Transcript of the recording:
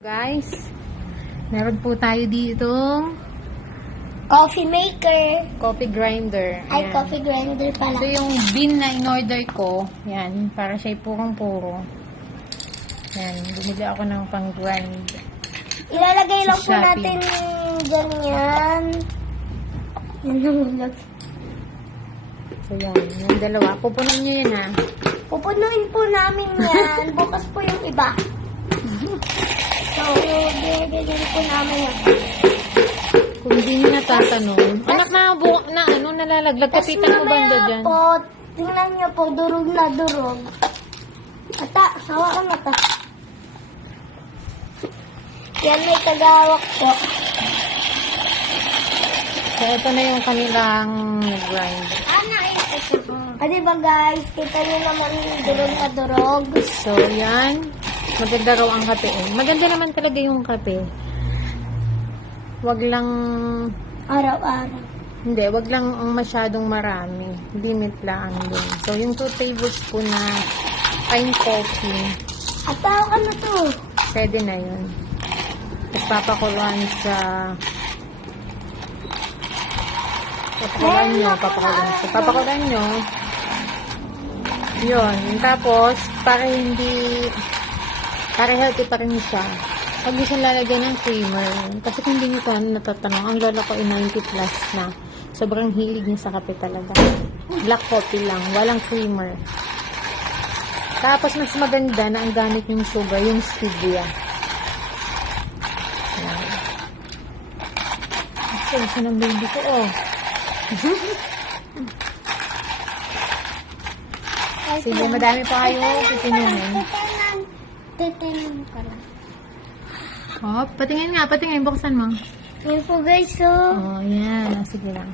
Guys, meron po tayo dito Coffee maker. coffee grinder. Ay, Ayan. coffee grinder pala. Ito yung bin na in-order ko. Yan, para siya purong-puro. Yan, bumili ako ng pang-grind. Ilalagay lang Sa po Shopee. natin ganyan. Yan nahulog. So yan, yung dalawa. Pupunin nyo yan ha. Pupunuin po namin yan. Bukas po yung iba. So, ganyan po namin yan. Kung hindi nyo natatanong. Anak na nalalaglag. Kapitan mo banda dyan. Po, tingnan nyo po, durog na durog. Ata, hawakan mo ta. Yan, may tagawak po. So ito na yung kanilang grind. Diba guys, kita nyo naman durog na durog. So yan. Maganda raw ang kape. Maganda naman talaga yung kape. Wag lang Araw-araw. Hindi, wag lang ang masyadong marami. Limit lang din. So, yung 2 tablespoon na fine coffee, At tawag ano to? pwede na yun. Tapos papakuluan sa... Papakuluan nyo. Yun. Tapos, para healthy pa rin siya. Pag di siya lalagyan ng creamer. Kasi kung hindi nyo ito natatanong, ang lola ko ay 90 plus na. Sobrang hilig niya sa kape talaga. Black coffee lang, walang creamer. Tapos mas maganda na ang gamit yung sugar, yung stevia. Yan. Ito, isa ng baby ko, oh. Sige, madami pa kayo pipinyanin. Titinan ka lang. Oh, patingin nga, patingin. Buksan mo. Yan po guys, so. Oh, yan. Sige lang.